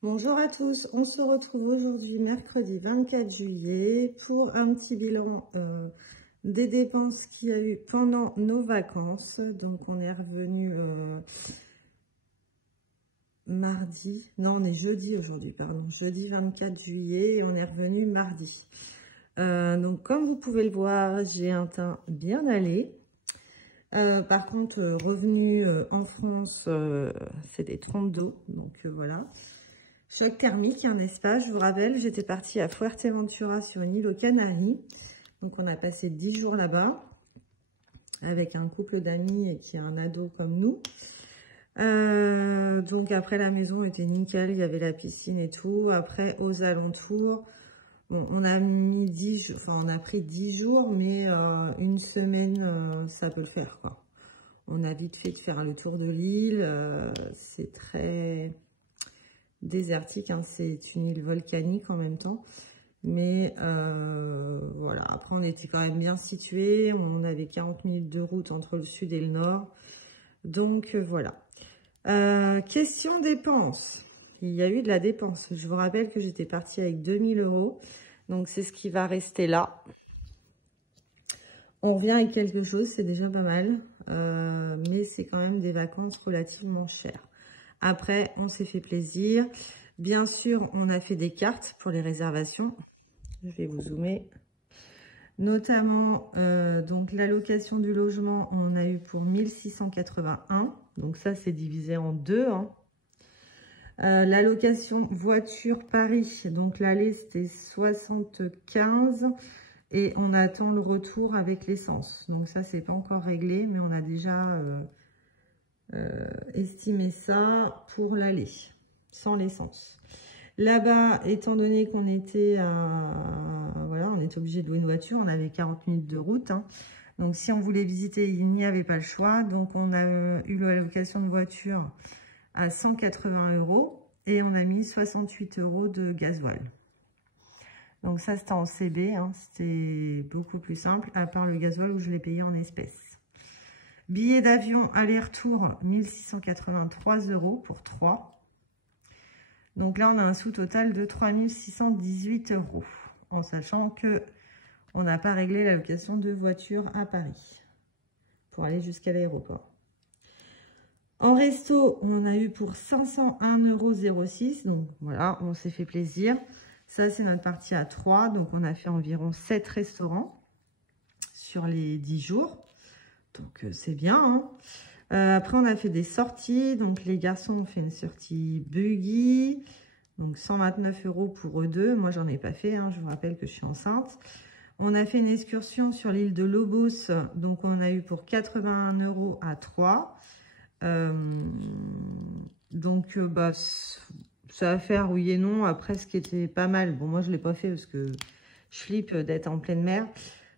Bonjour à tous, on se retrouve aujourd'hui mercredi 24 juillet pour un petit bilan des dépenses qu'il y a eu pendant nos vacances. Donc on est revenu mardi, non on est jeudi aujourd'hui, pardon, jeudi 24 juillet et on est revenu mardi. Donc comme vous pouvez le voir, j'ai un teint bien allé. Par contre, revenu en France, c'est des trompes d'eau, donc voilà. Choc thermique, n'est-ce pas? Je vous rappelle, j'étais partie à Fuerteventura sur une île aux Canaries. Donc, on a passé 10 jours là-bas avec un couple d'amis et qui a un ado comme nous. Donc, après, la maison était nickel. Il y avait la piscine et tout. Après, aux alentours, bon, on a mis 10 jours, enfin, on a pris 10 jours, mais une semaine, ça peut le faire, quoi. On a vite fait de faire le tour de l'île. C'est très désertique, hein, c'est une île volcanique en même temps, mais voilà. Après on était quand même bien situé, on avait 40 minutes de route entre le sud et le nord, donc voilà. Question dépenses, il y a eu de la dépense. Je vous rappelle que j'étais partie avec 2000 €, donc c'est ce qui va rester là. On revient avec quelque chose, c'est déjà pas mal, mais c'est quand même des vacances relativement chères. Après, on s'est fait plaisir. Bien sûr, on a fait des cartes pour les réservations. Je vais vous zoomer. Notamment, donc la location du logement, on a eu pour 1681. Donc ça, c'est divisé en deux. Hein. La location voiture Paris, donc l'aller, c'était 75. Et on attend le retour avec l'essence. Donc ça, c'est pas encore réglé, mais on a déjà estimé ça pour l'aller, sans l'essence. Là-bas, étant donné qu'on était voilà, on était obligé de louer une voiture, on avait 40 minutes de route. Hein. Donc si on voulait visiter, il n'y avait pas le choix. Donc on a eu la location de voiture à 180 € et on a mis 68 € de gasoil. Donc ça, c'était en CB, hein, c'était beaucoup plus simple, à part le gasoil où je l'ai payé en espèces. Billet d'avion aller-retour, 1683 € pour 3. Donc là, on a un sous-total de 3618 €, en sachant que on n'a pas réglé la location de voiture à Paris pour aller jusqu'à l'aéroport. En resto, on en a eu pour 501,06 €, donc voilà, on s'est fait plaisir. Ça, c'est notre partie à 3. Donc, on a fait environ 7 restaurants sur les 10 jours. Donc, c'est bien. Hein. Après, on a fait des sorties. Donc, les garçons ont fait une sortie buggy. Donc, 129 € pour eux deux. Moi, j'en ai pas fait. Hein. Je vous rappelle que je suis enceinte. On a fait une excursion sur l'île de Lobos. Donc, on a eu pour 81 € à 3. Donc, bah... ça va faire oui et non. Après, ce qui était pas mal, bon, moi je ne l'ai pas fait parce que je flippe d'être en pleine mer,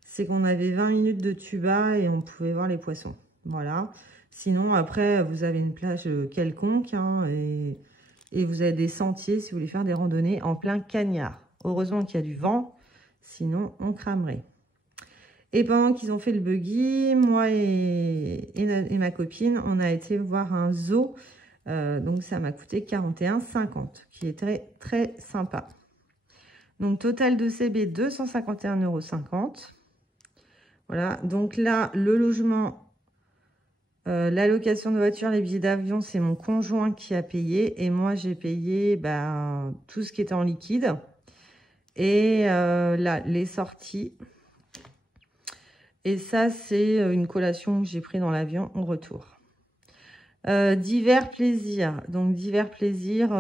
c'est qu'on avait 20 minutes de tuba et on pouvait voir les poissons. Voilà. Sinon, après, vous avez une plage quelconque hein, et vous avez des sentiers si vous voulez faire des randonnées en plein cagnard. Heureusement qu'il y a du vent, sinon on cramerait. Et pendant qu'ils ont fait le buggy, moi et ma copine, on a été voir un zoo. Donc ça m'a coûté 41,50 €, qui est très très sympa. Donc total de CB 251,50 €. Voilà, donc là le logement, la location de voiture, les billets d'avion, c'est mon conjoint qui a payé et moi j'ai payé tout ce qui était en liquide. Et là les sorties. Et ça c'est une collation que j'ai pris dans l'avion au retour. Divers plaisirs. Donc, divers plaisirs,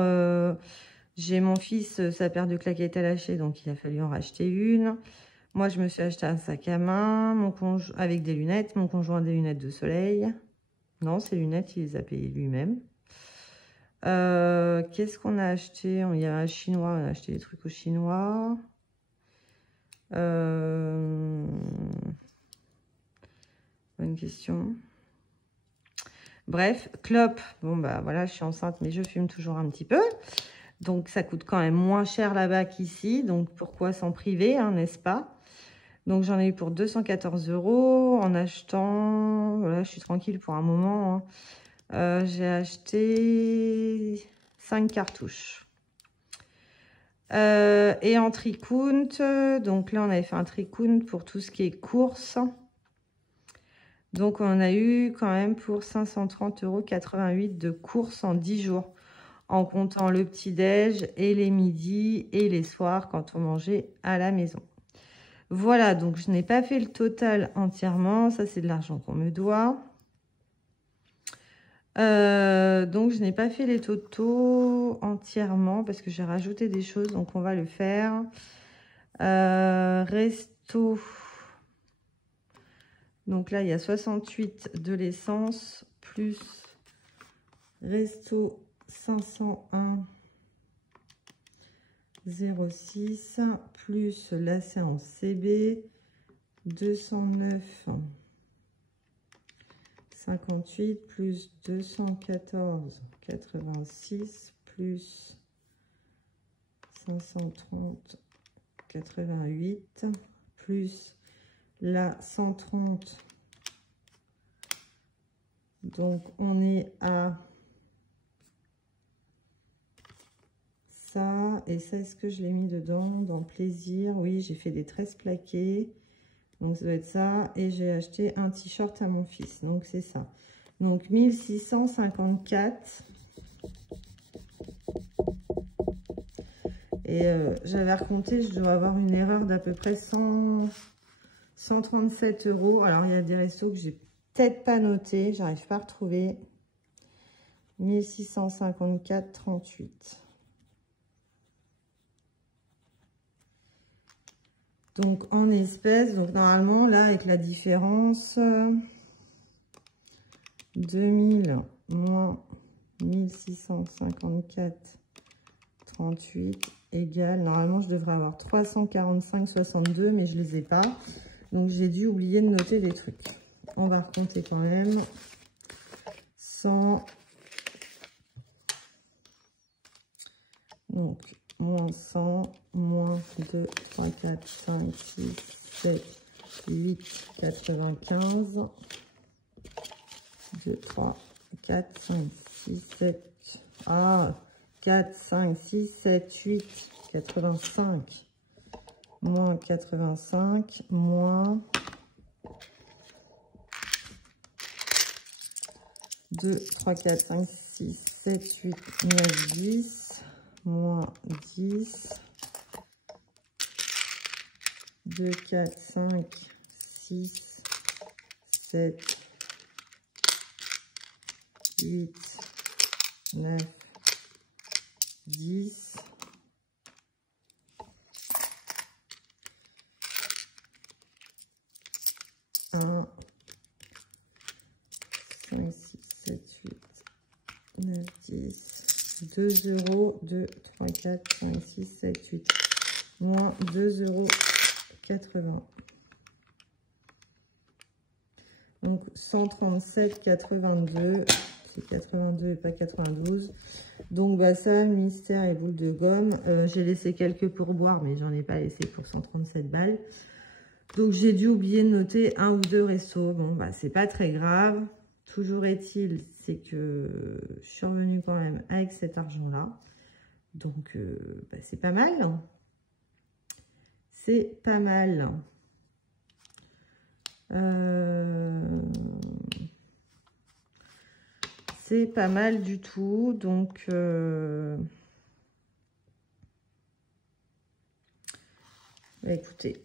j'ai mon fils, sa paire de claquettes à lâcher, donc il a fallu en racheter une. Moi, je me suis acheté un sac à main avec des lunettes. Mon conjoint, des lunettes de soleil. Non, ces lunettes, il les a payées lui-même. Qu'est-ce qu'on a acheté? Il y a un chinois, on a acheté des trucs au chinois. Bonne question. Bref, clope, bon bah voilà, je suis enceinte, mais je fume toujours un petit peu. Donc ça coûte quand même moins cher là-bas qu'ici, donc pourquoi s'en priver, hein, n'est-ce pas? Donc j'en ai eu pour 214 € en achetant, voilà, je suis tranquille pour un moment. Hein. J'ai acheté 5 cartouches. Et en tricount, donc là, on avait fait un tricount pour tout ce qui est courses. Donc, on a eu quand même pour 530,88 € de courses en 10 jours, en comptant le petit-déj et les midis et les soirs quand on mangeait à la maison. Voilà, donc je n'ai pas fait le total entièrement. Ça, c'est de l'argent qu'on me doit. Donc, je n'ai pas fait les totaux entièrement parce que j'ai rajouté des choses. Donc, on va le faire. Resto. Donc là, il y a 68 de l'essence plus resto 501,06 plus la séance CB 209,58 plus 214,86 plus 530,88 plus la 130. Donc on est à ça. Et ça, est-ce que je l'ai mis dedans dans plaisir? Oui, j'ai fait des tresses plaquées. Donc ça doit être ça. Et j'ai acheté un t-shirt à mon fils. Donc c'est ça. Donc 1654. Et j'avais recompté, je dois avoir une erreur d'à peu près 137 €. Alors il y a des restos que j'ai peut-être pas noté, j'arrive pas à retrouver. 1654,38. Donc en espèces, donc normalement là avec la différence 2000 moins 1654,38 égale, normalement je devrais avoir 345,62, mais je les ai pas. Donc j'ai dû oublier de noter des trucs. On va recompter quand même. 100. Donc moins 100, moins 2, 3, 4, 5, 6, 7, 8, 95. 2, 3, 4, 5, 6, 7. Ah, 4, 5, 6, 7, 8, 85. Moins 85, moins 2, 3, 4, 5, 6, 7, 8, 9, 10, moins 10, 2, 4, 5, 6, 7, 8, 9, 10, 1, 5, 6, 7, 8, 9, 10, 2 €, 2, 3, 4, 5, 6, 7, 8, moins 2,80 €. Donc 137,82, c'est 82 et pas 92. Donc bah ça, mystère et boule de gomme. J'ai laissé quelques pourboires, mais j'en ai pas laissé pour 137 balles. Donc j'ai dû oublier de noter un ou deux restos. Bon bah c'est pas très grave. Toujours est-il, c'est que je suis revenue quand même avec cet argent-là. Donc bah, c'est pas mal. C'est pas mal. C'est pas mal du tout. Donc bah, écoutez.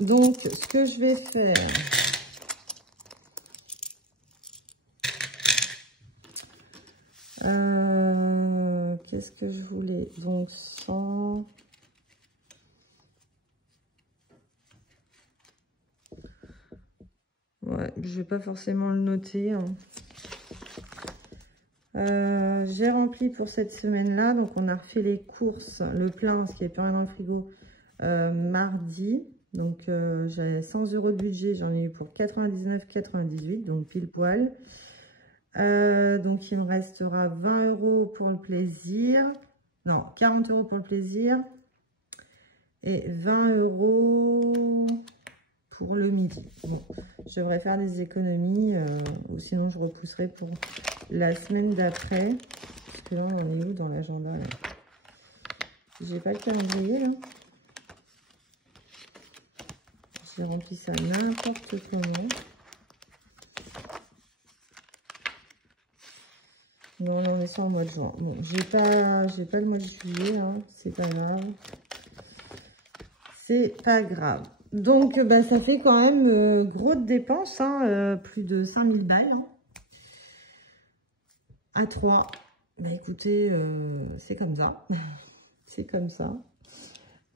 Donc ce que je vais faire, qu'est-ce que je voulais? Donc 100. Ouais, je vais pas forcément le noter. Hein. J'ai rempli pour cette semaine-là. Donc on a refait les courses, le plein, parce qu'il n'y avait plus rien dans le frigo, mardi. Donc j'avais 100 € de budget, j'en ai eu pour 99,98, donc pile poil. Donc il me restera 20 € pour le plaisir. Non, 40 € pour le plaisir. Et 20 € pour le midi. Bon, je devrais faire des économies, ou sinon je repousserai pour la semaine d'après. Parce que là, on est où dans l'agenda? J'ai pas le calendrier là. J'ai rempli ça n'importe comment. Non, on est sur le mois de juin. Bon, j'ai pas le mois de juillet, hein. C'est pas grave. C'est pas grave. Donc, bah, ça fait quand même gros de dépenses, hein, plus de 5000 balles. Hein. À 3. Bah écoutez, c'est comme ça. C'est comme ça.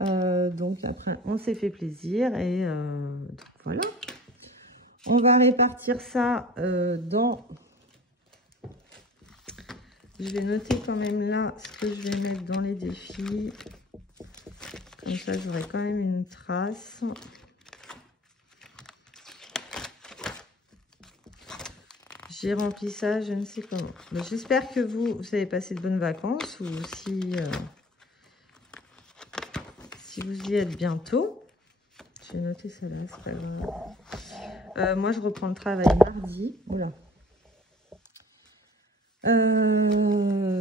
Donc après, on s'est fait plaisir et donc voilà. On va répartir ça dans... Je vais noter quand même là ce que je vais mettre dans les défis. Comme ça, j'aurai quand même une trace. J'ai rempli ça, je ne sais comment. J'espère que vous avez passé de bonnes vacances ou si vous y êtes bientôt. Je vais noter ça là, c'est pas grave. Moi, je reprends le travail mardi. Oula.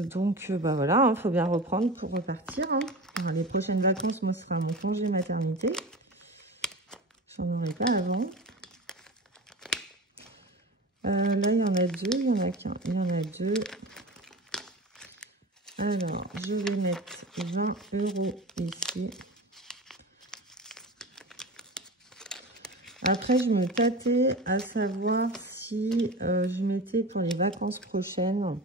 Donc, bah voilà, il faut bien reprendre pour repartir. Hein. Alors, les prochaines vacances, moi, ce sera mon congé maternité. J'en aurai pas avant. Là, il y en a deux, il y en a qu'un. Il y en a deux. Alors, je vais mettre 20 € ici. Après, je me tâtais à savoir si je mettais pour les vacances prochaines.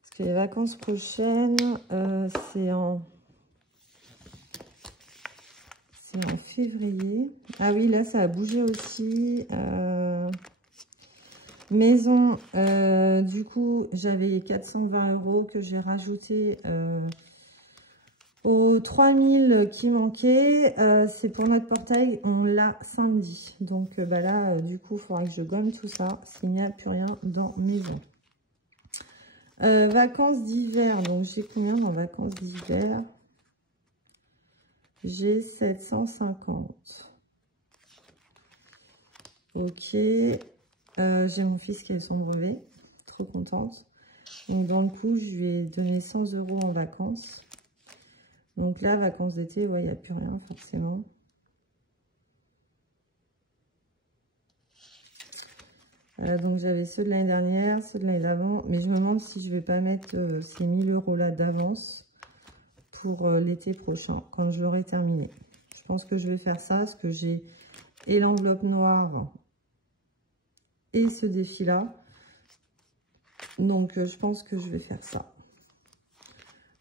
Parce que les vacances prochaines, c'est en février. Ah oui, là, ça a bougé aussi. Maison, du coup, j'avais 420 € que j'ai rajouté aux 3000 qui manquaient. C'est pour notre portail, on l'a samedi. Donc bah là, du coup, il faudra que je gomme tout ça s'il n'y a plus rien dans maison. Vacances d'hiver, donc j'ai combien dans vacances d'hiver? J'ai 750. Ok. J'ai mon fils qui a son brevet. Trop contente. Donc, dans le coup, je lui ai donné 100 € en vacances. Donc là, vacances d'été, ouais, il n'y a plus rien, forcément. Donc, j'avais ceux de l'année dernière, ceux de l'année d'avant. Mais je me demande si je vais pas mettre ces 1000 € là d'avance pour l'été prochain, quand je l'aurai terminé. Je pense que je vais faire ça, parce que j'ai et l'enveloppe noire et ce défi-là. Donc, je pense que je vais faire ça.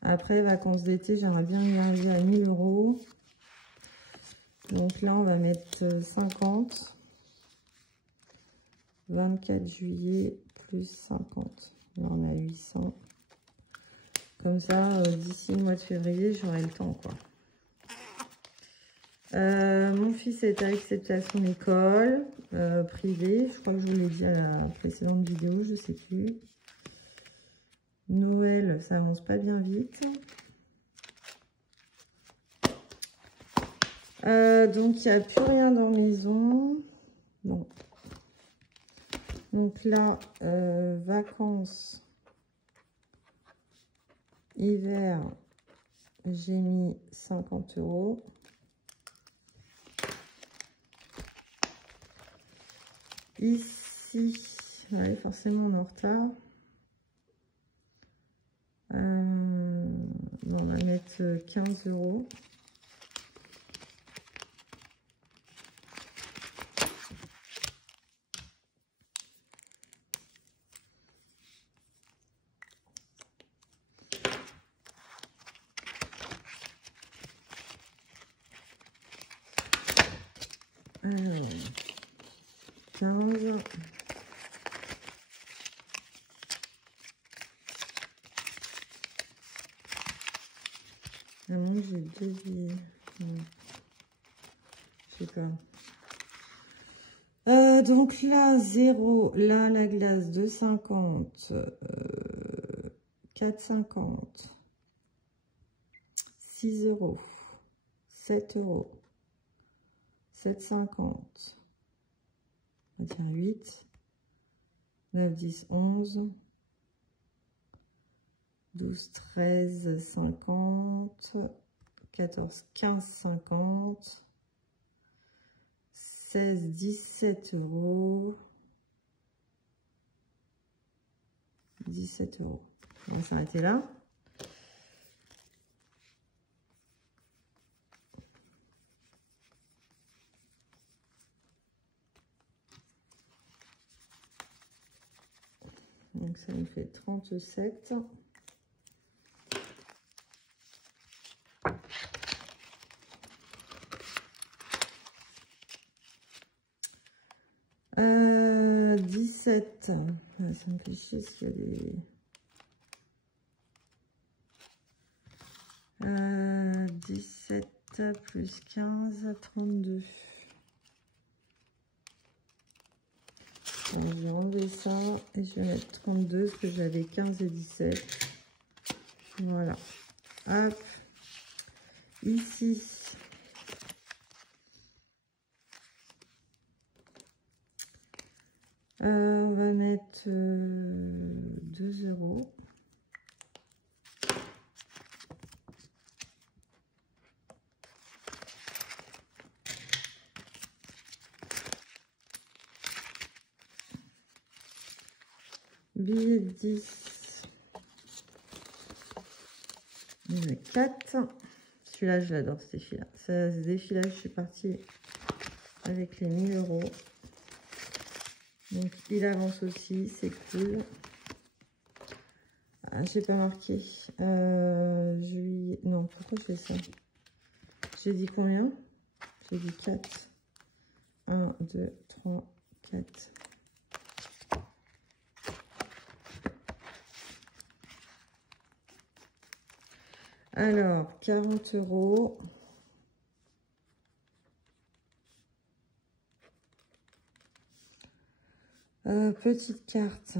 Après, vacances d'été, j'aimerais bien y arriver à 1000 €. Donc là, on va mettre 50. 24 juillet plus 50. Là, on a 800. Comme ça, d'ici le mois de février, j'aurai le temps, quoi. Mon fils est accepté à son école privée. Je crois que je vous l'ai dit à la précédente vidéo, je sais plus. Noël, ça avance pas bien vite. Donc, il n'y a plus rien dans maison. Non. Donc là, vacances, hiver, j'ai mis 50 €. Ici, ouais, forcément on est en retard. On va mettre 15 €. Alors, 15. Vraiment, j'ai deux billets. Je sais pas. Donc là, 0. Là, la glace, 2,50. 4,50. 6 €. 7 €. 7,50. On va dire 8. 9, 10, 11, 12, 13, 50, 14, 15, 50, 16, 17 euros, 17 euros. On va s'arrêter là. Donc ça me fait 37. Euh, 17. Ah, ça me fait chier s'il y a des... 17 plus 15, 32. Alors, je vais enlever ça et je vais mettre 32 parce que j'avais 15 et 17. Voilà. Hop. Ici. On va mettre 2 euros. Billet de 10. Il y en a 4. Celui-là, je l'adore, ce défi-là. Ce défi-là, je suis partie avec les 1000 euros. Donc, il avance aussi, c'est cool. Ah, j'ai pas marqué. Juillet. Non, pourquoi je fais ça? J'ai dit combien? J'ai dit 4. 1, 2, 3, 4. Alors, 40 euros. Petite carte.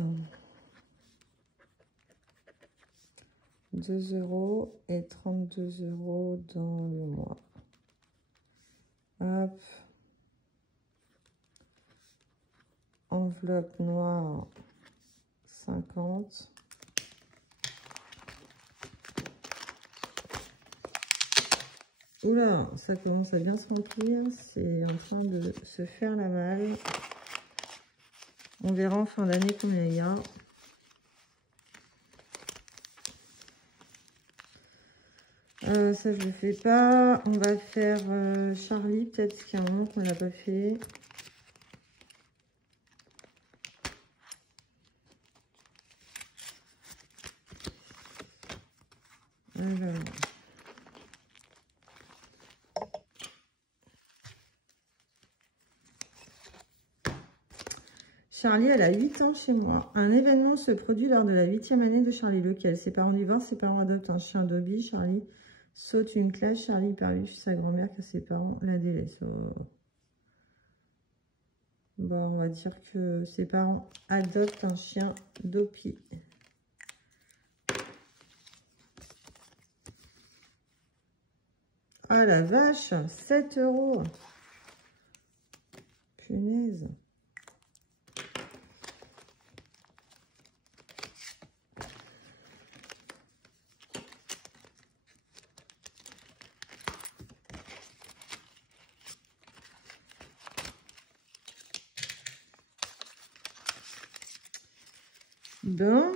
2 euros et 32 euros dans le mois. Hop. Enveloppe noire, 50. Oula, ça commence à bien se remplir. C'est en train de se faire la malle. On verra en fin d'année combien il y a. Ça, je ne le fais pas. On va faire Charlie, peut-être qu'il y a un moment qu'on ne l'a pas fait. Alors. Charlie, elle a 8 ans chez moi. Un événement se produit lors de la 8e année de Charlie. Lequel? Ses parents divorcent, ses parents adoptent un chien Dobby. Charlie saute une classe. Charlie parle chez sa grand-mère car ses parents la délaissent. Oh. Bon, on va dire que ses parents adoptent un chien Dobby. Ah la vache, 7 euros. Punaise. Bon.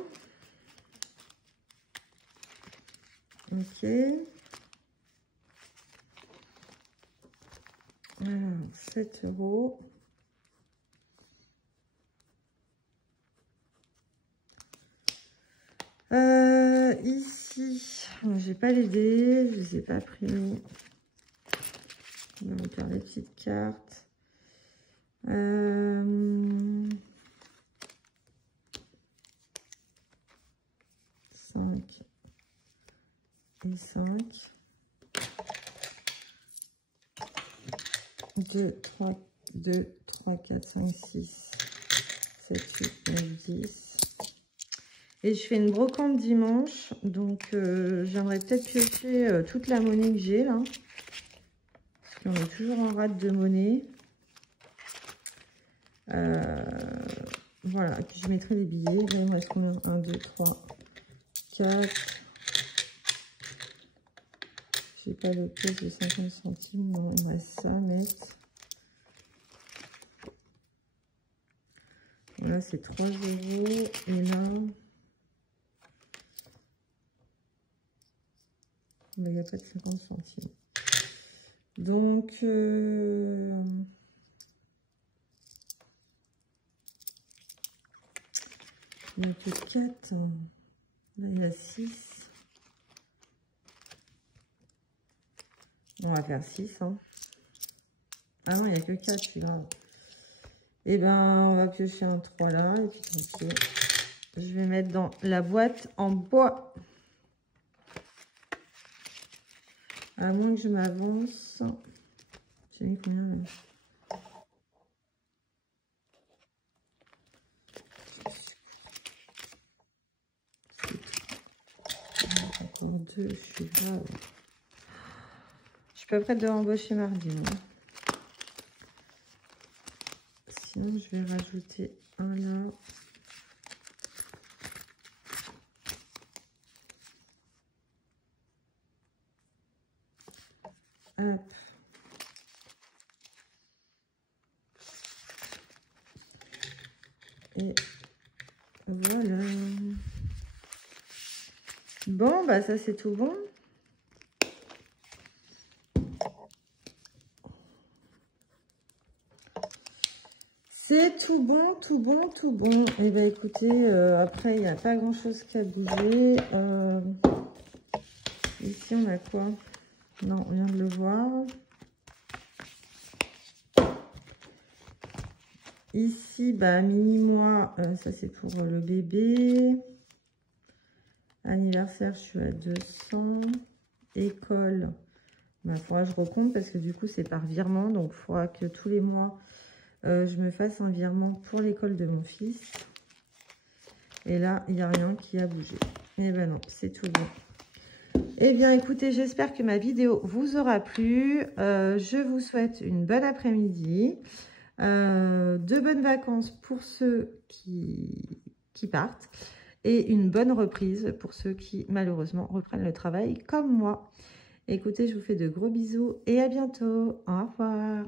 Ok. Alors, 7 euros. Ici, j'ai pas les dés, je les ai pas pris. On va faire les petites cartes. 5 et 5. 2, 3, 4, 5, 6, 7, 8, 9, 10. Et je fais une brocante dimanche. Donc, j'aimerais peut-être piocher toute la monnaie que j'ai là. Parce qu'on est toujours en rate de monnaie. Voilà, et puis je mettrai les billets. Là, il me reste combien? 1, 2, 3, 4. J'ai pas le pièce de 50 centimes. Non, il me reste ça à mettre. Voilà, c'est 3 €. Et là, il n'y a pas de 50 centimes. Donc, il n'y a que 4. Là, il y a 6. On va faire 6. Hein. Ah non, il n'y a que 4, c'est grave. Et ben, on va piocher un 3 là. Et puis, tranquille. Je vais mettre dans la boîte en bois. À moins que je m'avance. J'ai mis combien là? Encore 2, je suis grave. Je suis pas prête de embaucher mardi. Non. Sinon, je vais rajouter un là. Hop. Et voilà. Bon, bah ça c'est tout bon. C'est tout bon, tout bon, tout bon. Et bah écoutez, après il n'y a pas grand chose qu'à bouger. Ici on a quoi? Non, on vient de le voir. Ici, bah mini-moi, ça c'est pour le bébé. Anniversaire, je suis à 200. École, il faudra que je recompte parce que du coup c'est par virement. Donc il faudra que tous les mois, je me fasse un virement pour l'école de mon fils. Et là, il n'y a rien qui a bougé. Et ben non, c'est tout bon. Eh bien, écoutez, j'espère que ma vidéo vous aura plu. Je vous souhaite une bonne après-midi. De bonnes vacances pour ceux qui partent. Et une bonne reprise pour ceux qui, malheureusement, reprennent le travail comme moi. Écoutez, je vous fais de gros bisous et à bientôt. Au revoir.